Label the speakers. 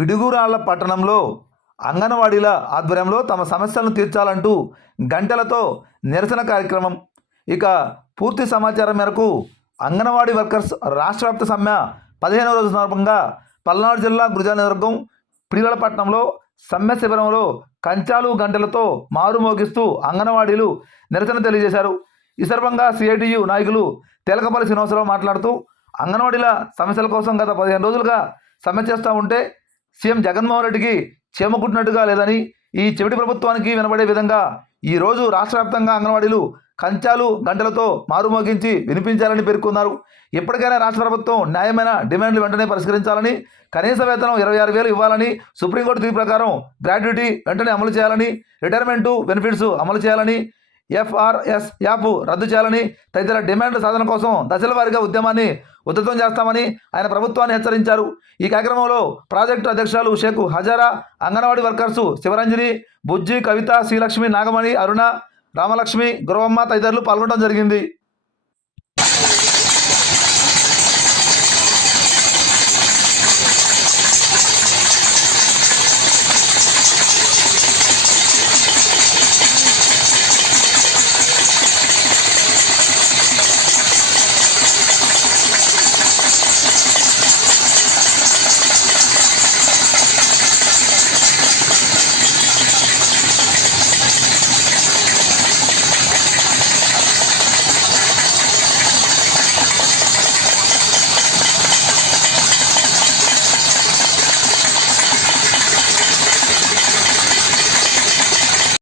Speaker 1: పిడుగురాళ్ళ పట్టణంలో అంగన్వాడీల ఆధ్వర్యంలో తమ సమస్యలను తీర్చాలంటూ గంటలతో నిరసన కార్యక్రమం. ఇక పూర్తి సమాచారం మేరకు అంగన్వాడీ వర్కర్స్ రాష్ట్ర వ్యాప్త సమ్మె పదిహేనవ రోజు సందర్భంగా పల్నాడు జిల్లా గురుజాల నియోజకవర్గం పిడిగలపట్నంలో సమ్మె శిబిరంలో కంచాలు గంటలతో మారుమోగిస్తూ అంగన్వాడీలు నిరసన తెలియజేశారు. ఈ సందర్భంగా సిఐటియు నాయకులు తెలకపల్లి శ్రీనివాసరావు మాట్లాడుతూ అంగన్వాడీల సమస్యల కోసం గత పదిహేను రోజులుగా సమ్మె చేస్తూ ఉంటే సీఎం జగన్మోహన్ రెడ్డికి చేమకుట్టినట్టుగా లేదని ఈ చెవిటి ప్రభుత్వానికి వినబడే విధంగా ఈరోజు రాష్ట్ర వ్యాప్తంగా అంగన్వాడీలు కంచాలు గంటలతో మారుమోగించి వినిపించాలని పేర్కొన్నారు. ఇప్పటికైనా రాష్ట్ర ప్రభుత్వం న్యాయమైన డిమాండ్లు వెంటనే పరిష్కరించాలని కనీస వేతనం ఇరవై ఆరు వేలు ఇవ్వాలని సుప్రీంకోర్టు తీర్పు ప్రకారం గ్రాడ్యుటీ వెంటనే అమలు చేయాలని రిటైర్మెంటు బెనిఫిట్స్ అమలు చేయాలని ఎఫ్ఆర్ఎస్ యాప్ రద్దు చేయాలని తదితర డిమాండ్ల సాధన కోసం దశల వారీగా ఉద్యమాన్ని ఉధృతం చేస్తామని ఆయన ప్రభుత్వాన్ని హెచ్చరించారు. ఈ కార్యక్రమంలో ప్రాజెక్టు అధ్యక్షురాలు షేక్ హజారా అంగన్వాడీ వర్కర్సు శివరంజని బుజ్జి కవిత శ్రీలక్ష్మి నాగమణి అరుణ రామలక్ష్మి గురవమ్మ తదితరులు పాల్గొనడం జరిగింది.